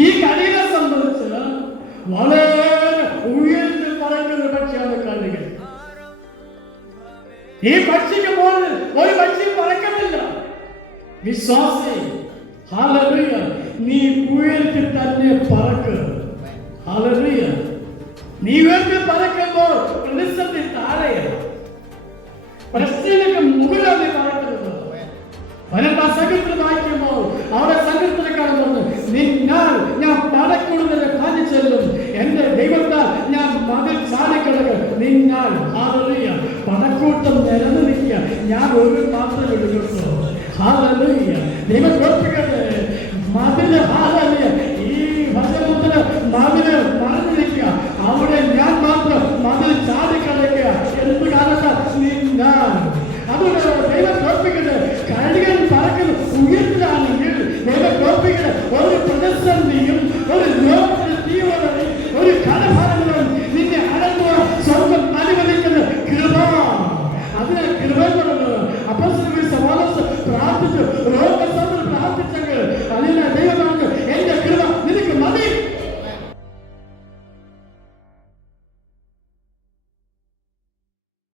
ഈ കരിയെ സംബന്ധിച്ച് വളരെ ഉയർന്ന് പറക്കുന്ന പക്ഷിയാണ് കഴുകൻ. ഈ പക്ഷിക്ക് മുകളിൽ ഒരു പക്ഷി പറക്കുന്നില്ല. വിശ്വാസി, ഹല്ലേലൂയ, നീ ഉയർത്തി തന്നെ പറക്ക്. ഹല്ലേലൂയ. നീ ഉയർത്തി പറക്കുമ്പോൾ പ്രതിസന്ധി താഴെയാണ്, പ്രശ്നങ്ങൾക്ക് മുകളിലാണ് നീ പറക്കുന്നത്. പരമ്പ സംഘത്തിൽ വായിക്കുമ്പോൾ അവിടെ സംഘത്തിലേക്കാണ് പറഞ്ഞത്, നിന്നാൽ ഞാൻ പടക്കൂടുതൽ കാണിച്ചെല്ലും, എന്റെ ദൈവത്താൽ ഞാൻ മതിൽ ചാടിക്കിടക്ക്. നിന്നാൽ ഹല്ലേലൂയ, പടക്കൂട്ടം നിരന്ന് നിൽക്കുക, ഞാൻ ഒരു മാത്രം എടുക്കുന്നു. ഹല്ലേലൂയ, ദൈവം കേൾപ്പിക്കട്ടെ. മതിൽ ഹല്ലേലൂയ